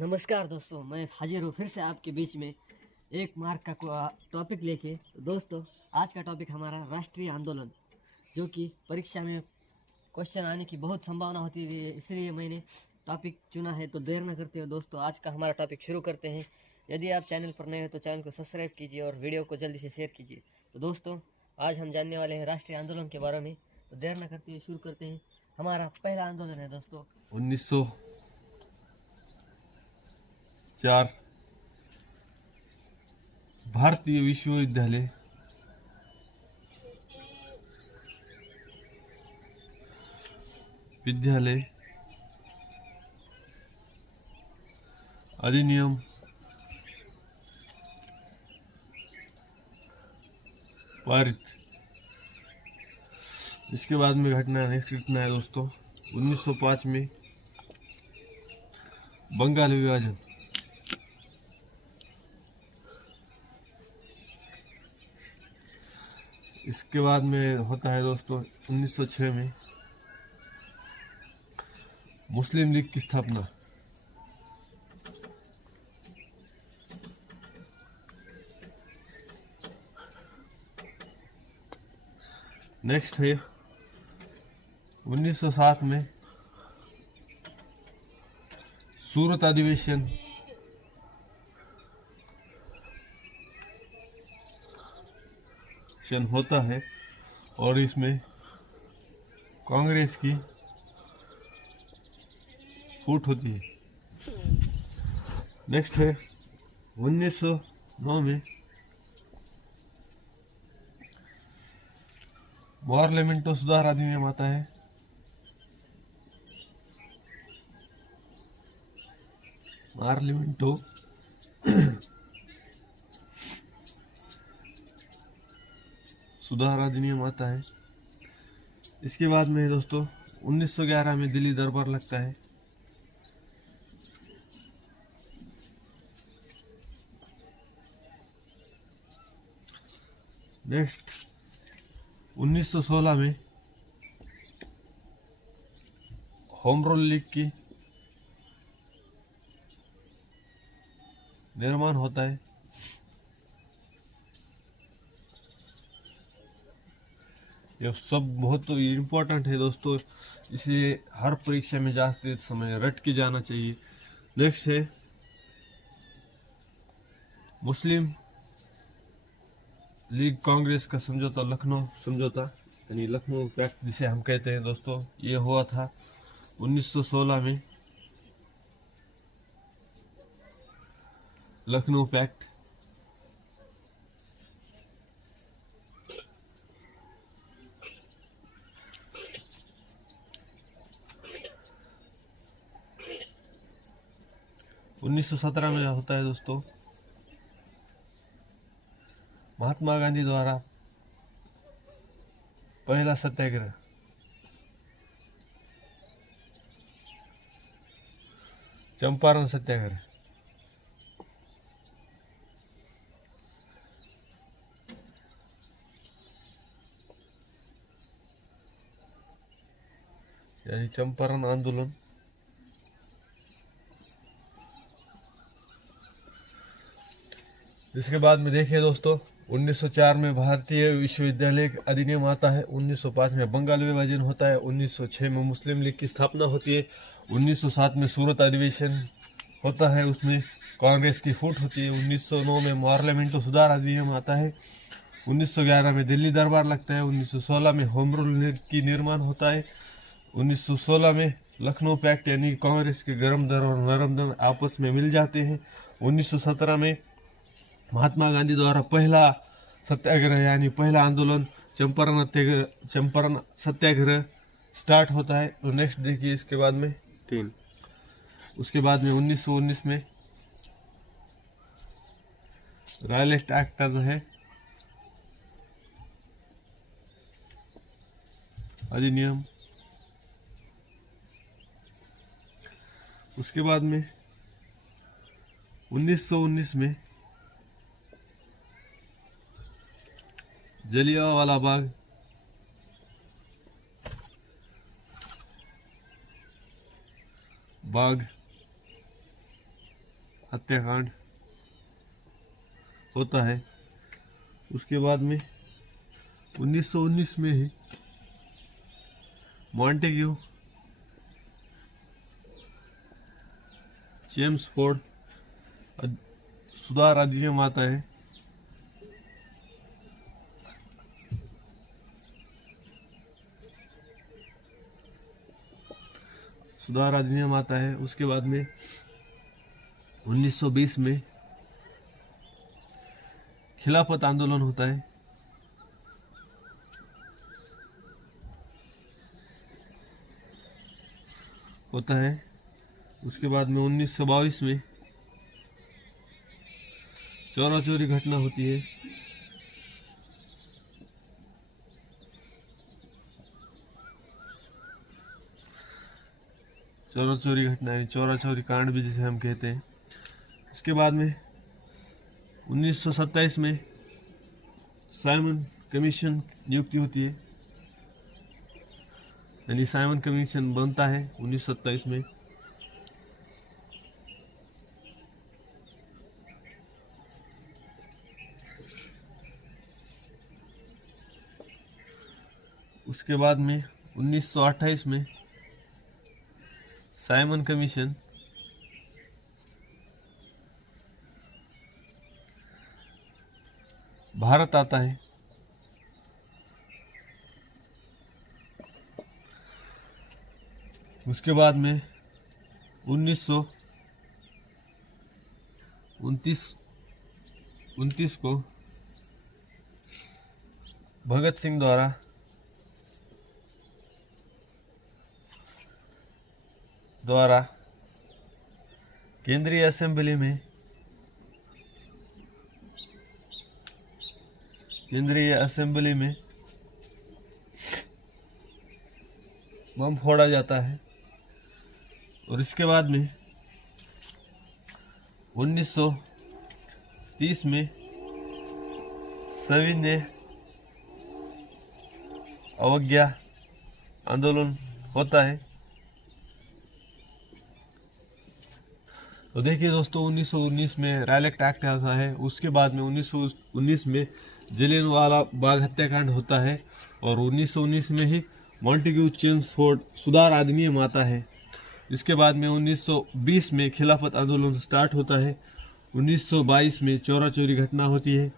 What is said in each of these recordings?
नमस्कार दोस्तों, मैं हाजिर हूँ फिर से आपके बीच में एक मार्क का टॉपिक लेके। तो दोस्तों, आज का टॉपिक हमारा राष्ट्रीय आंदोलन, जो कि परीक्षा में क्वेश्चन आने की बहुत संभावना होती है, इसलिए मैंने टॉपिक चुना है। तो देर न करते हुए दोस्तों, आज का हमारा टॉपिक शुरू करते हैं। यदि आप चैनल पर नए हो तो चैनल को सब्सक्राइब कीजिए और वीडियो को जल्दी से शेयर कीजिए। तो दोस्तों, आज हम जानने वाले हैं राष्ट्रीय आंदोलन के बारे में। तो देर न करते हुए शुरू करते हैं। हमारा पहला आंदोलन है दोस्तों 1904 भारतीय विश्वविद्यालय विद्यालय अधिनियम पारित। इसके बाद में नेक्स्ट घटना है दोस्तों 1905 में बंगाल विभाजन। इसके बाद में होता है दोस्तों 1906 में मुस्लिम लीग की स्थापना। नेक्स्ट है 1907 में सूरत अधिवेशन। होता है और इसमें कांग्रेस की फूट होती है। नेक्स्ट है 1909 में पार्लियामेंटो सुधार अधिनियम आता है। पार्लियामेंटो सुधार अधिनियम आता है। इसके बाद में दोस्तों 1911 में दिल्ली दरबार लगता है। नेक्स्ट 1916 में होम रूल लीग की निर्माण होता है। यह सब बहुत इम्पोर्टेंट है दोस्तों, इसलिए हर परीक्षा में जाते समय रट के जाना चाहिए। नेक्स्ट है मुस्लिम लीग कांग्रेस का समझौता, लखनऊ समझौता यानी लखनऊ पैक्ट जिसे हम कहते हैं दोस्तों। ये हुआ था 1916 में, लखनऊ पैक्ट। उन्नीस सौ 17 में होता है दोस्तों महात्मा गांधी द्वारा पहला सत्याग्रह। चंपारण सत्याग्रह। यानी चंपारण आंदोलन। इसके बाद में देखिए दोस्तों 1904 में भारतीय विश्वविद्यालय अधिनियम आता है। 1905 में बंगाल विभाजन होता है। 1906 में मुस्लिम लीग की स्थापना होती है। 1907 में सूरत अधिवेशन होता है, उसमें कांग्रेस की फूट होती है। 1909 में पार्लियामेंटो सुधार अधिनियम आता है। 1911 में दिल्ली दरबार लगता है। 1916 में होम रूल की निर्माण होता है। 1916 में लखनऊ पैक्ट यानी कांग्रेस के गरम दर और नरम दर आपस में मिल जाते हैं। 1917 में महात्मा गांधी द्वारा पहला सत्याग्रह यानी पहला आंदोलन चंपारण सत्याग्रह स्टार्ट होता है। तो नेक्स्ट देखिए इसके बाद में 3। उसके बाद में 1919 में रॉयलिस्ट एक्ट आता है, अधिनियम। उसके बाद में 1919 में जलियांवाला बाग हत्याकांड होता है। उसके बाद में 1919 में ही मॉन्टेग्यू चेम्सफोर्ड सुधार अधिनियम आता है। सुधार अधिनियम आता है। उसके बाद में 1920 में खिलाफत आंदोलन होता है। उसके बाद में 1922 में चौरा चोरी घटना होती है। चौरा चोरी घटना, चौरा चोरी कांड भी जिसे हम कहते हैं। उसके बाद में 1927 में साइमन कमीशन नियुक्ति होती है, यानी साइमन कमीशन बनता है 1927 में। उसके बाद में 1928 में साइमन कमीशन भारत आता है। उसके बाद में 1929 को भगत सिंह द्वारा केंद्रीय असेंबली में बम फोड़ा जाता है। और इसके बाद में 1930 में सविनय अवज्ञा आंदोलन होता है। तो देखिए दोस्तों, 1919 में रायलेक्ट एक्ट आता है। उसके बाद में 1919 में जलियांवाला बाग हत्याकांड होता है और 1919 में ही मॉन्टेग्यू चेम्सफोर्ड सुधार अधिनियम आता है। इसके बाद में 1920 में खिलाफत आंदोलन स्टार्ट होता है। 1922 में चौरा चोरी घटना होती है।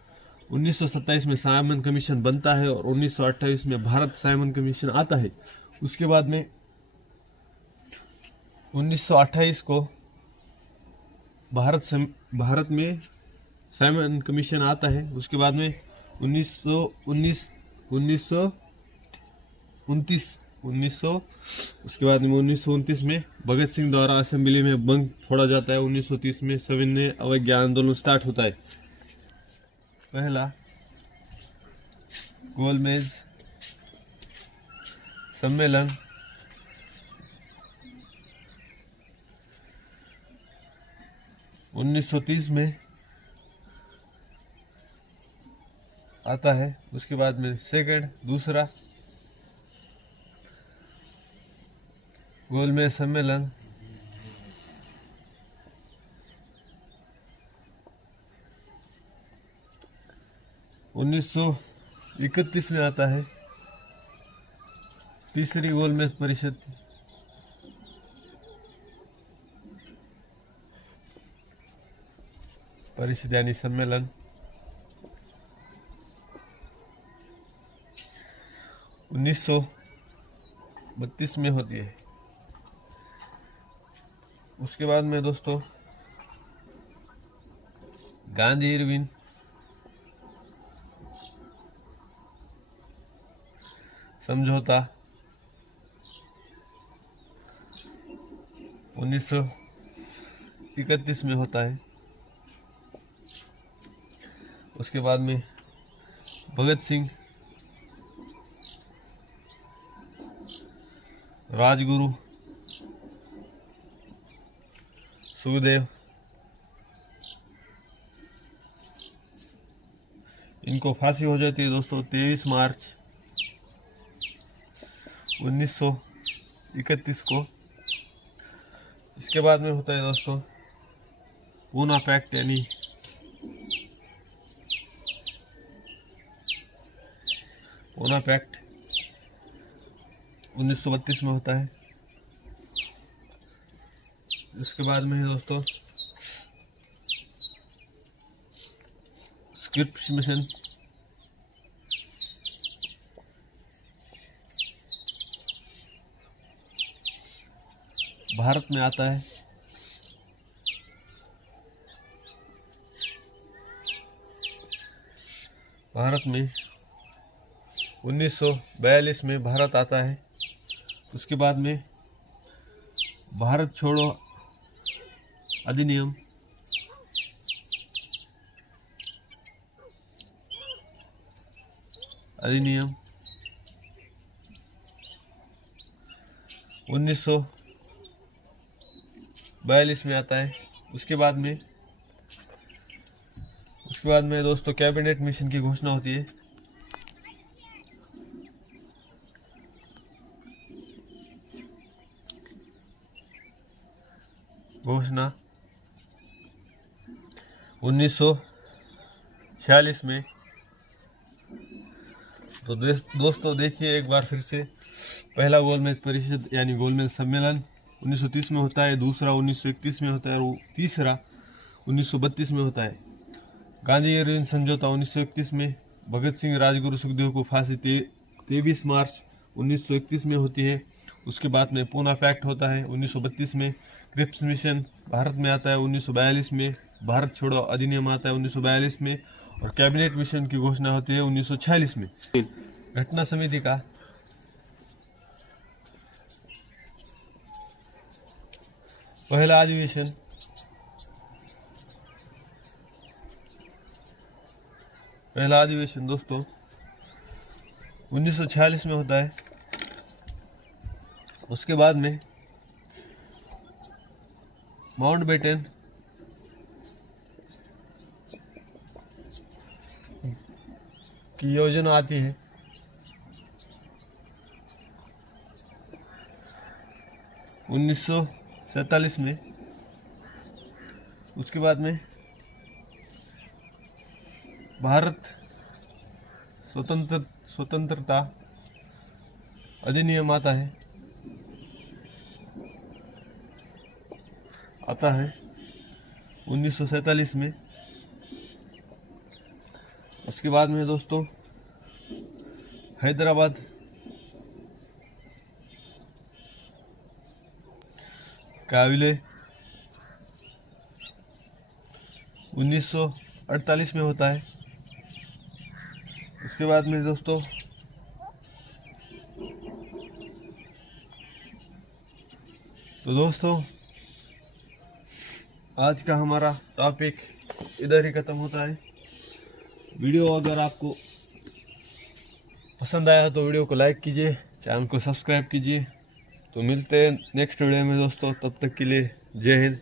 1927 में साइमन कमीशन बनता है और 1928 में भारत साइमन कमीशन आता है। उसके बाद में 1928 को भारत में साइमन कमीशन आता है। उसके बाद में 1929 में भगत सिंह द्वारा असेंबली में बम फोड़ा जाता है। 1930 में सविनय अवज्ञा आंदोलन स्टार्ट होता है। पहला गोलमेज सम्मेलन 1930 में आता है। उसके बाद में दूसरा गोलमेज सम्मेलन 1931 में आता है। तीसरी गोलमेज परिषद यानी सम्मेलन 1932 में होती है। उसके बाद में दोस्तों गांधी इरविन समझौता 1931 में होता है। उसके बाद में भगत सिंह, राजगुरु, सुखदेव, इनको फांसी हो जाती है दोस्तों 23 मार्च 1931 को। इसके बाद में होता है दोस्तों पूना पैक्ट यानी पूना पैक्ट 1932 में होता है। इसके बाद में है दोस्तों स्क्रिप्स मिशन, भारत में आता है। भारत में 1942 में भारत आता है। उसके बाद में भारत छोड़ो अधिनियम, अधिनियम 1942 में आता है। उसके बाद में दोस्तों कैबिनेट मिशन की घोषणा होती है। घोषणा 1946 में। तो दोस्तों देखिए एक बार फिर से, पहला गोलमेज परिषद यानी गोलमेज सम्मेलन 1930 में होता है, दूसरा 1931 में होता है और तीसरा 1932 में होता है। गांधी इरविन समझौता 1931 में। भगत सिंह राजगुरु सुखदेव को फांसी 23 मार्च 1931 में होती है। उसके बाद में पूना पैक्ट होता है 1932 में। क्रिप्स मिशन भारत में आता है 1942 में। भारत छोड़ो अधिनियम आता है 1942 में और कैबिनेट मिशन की घोषणा होती है 1946 में। घटना समिति का पहला अधिवेशन दोस्तों 1946 में होता है। उसके बाद में माउंटबेटन की योजना आती है। उन्नीस सौ 47 में। उसके बाद में भारत स्वतंत्रता अधिनियम आता है 1947 में। उसके बाद में दोस्तों हैदराबाद का विलय 1948 में होता है। उसके बाद में दोस्तों आज का हमारा टॉपिक इधर ही खत्म होता है। वीडियो अगर आपको पसंद आया तो वीडियो को लाइक कीजिए, चैनल को सब्सक्राइब कीजिए। तो मिलते हैं नेक्स्ट वीडियो में दोस्तों, तब तक के लिए जय हिंद।